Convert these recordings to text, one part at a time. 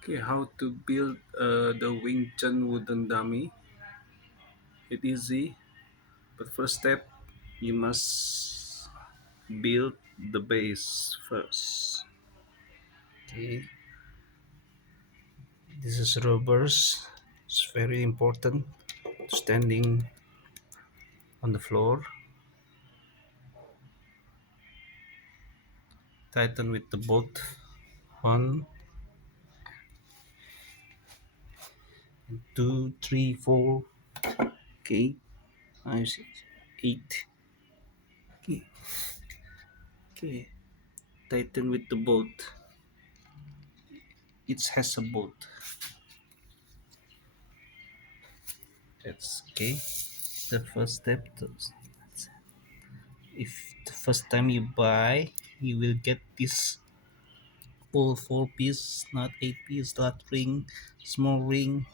Okay, how to build the Wing Chun wooden dummy? It easy, but first step you must build the base first. Okay, this is rubbers. It's very important. Standing on the floor, tighten with the bolt. One, two, three, four. Okay, five, six, eight. Okay, okay. Tighten with the bolt. It has a bolt. That's okay. The first step. If the first time you buy, you will get this full 4 piece, not 8 piece, that ring, small ring.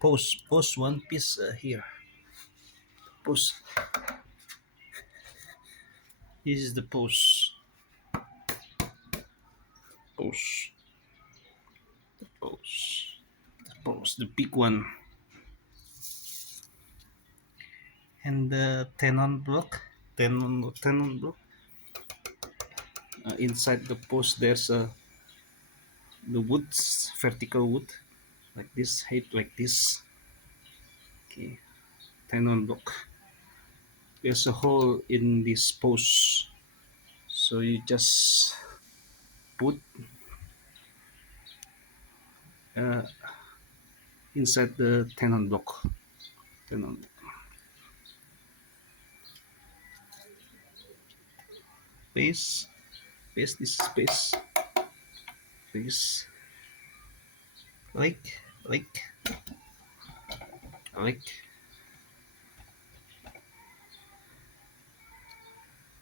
Post 1 piece here. Post. This is the post, post, the big one, and the tenon block. Tenon block. Inside the post, there's the woods, vertical wood, like this, height like this. Okay, tenon block. There's a hole in this post, so you just put uh, inside the tenon block. Tenon base, base. This is base, like, like, like,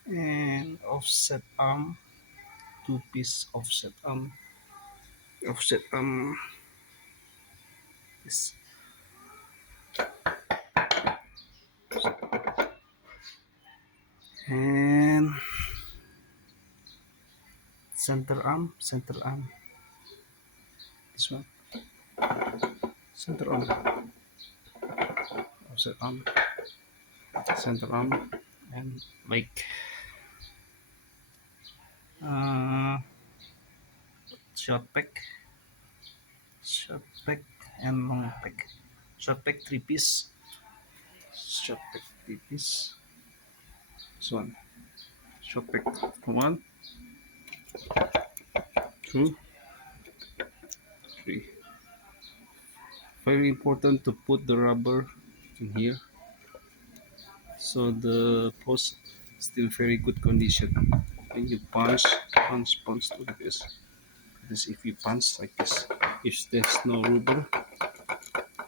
and offset arm. 2 piece offset arm. Offset arm. This and center arm. This one, center arm, offset arm, center arm, and like uh, short pack, short pack, and long pack. Short pack 3 piece, short pack 3 piece. This one, short pack 1, 2, 3. Very important to put the rubber in here, so the post still very good condition. When you punch like this. This if you punch like this. If there's no rubber,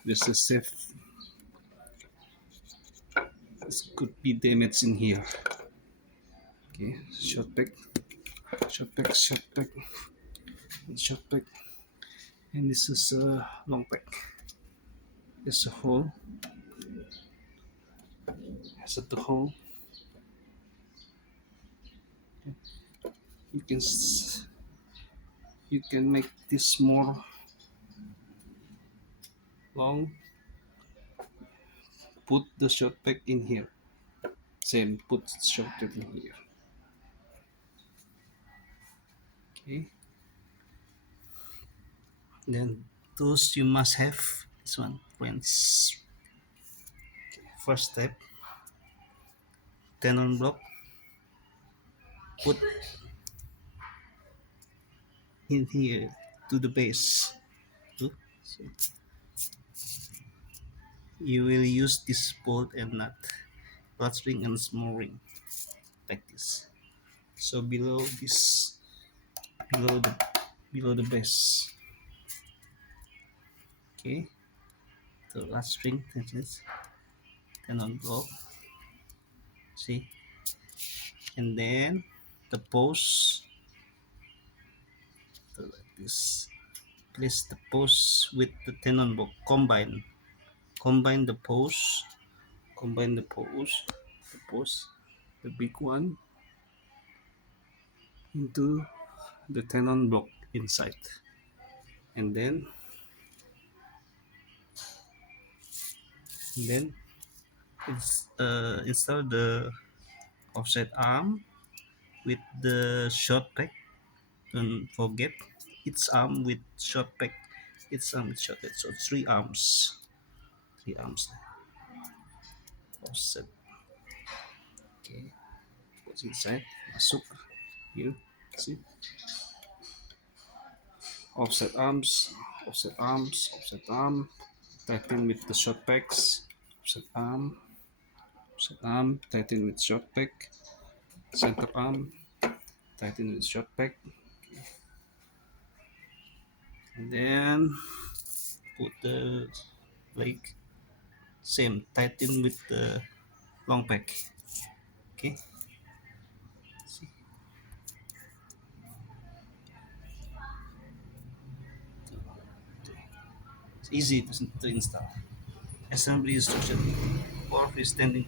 there's a safe. This could be damage in here. Okay, short pack, short pack, and this is a long pack. There's a hole. Has a hole. You can you can make this more long. Put the short pack in here. Same. Put short pack in here. Okay. Then tools you must have. This one, friends. First step, tenon block. Put in here to the base. So you will use this bolt and nut, clutch ring and small ring, like this. So below the below the base. Okay, the last string, tenon block. See, and then the post, like this. Place the post with the tenon block. Combine the post. Combine the post, the big one, into the tenon block inside. and then it's install the offset arm with the short pack. Don't forget its arm with short pack. Its arm with short pack. So three arms offset. Okay, goes inside. Masuk here. See, offset arm. Tighten with the short packs. Offset arm. Tighten with short pack. Center arm. Tighten with short pack. And then put the leg. Same. Tighten with the long pack. Okay. See, it's easy to install. Assembly instruction for freestanding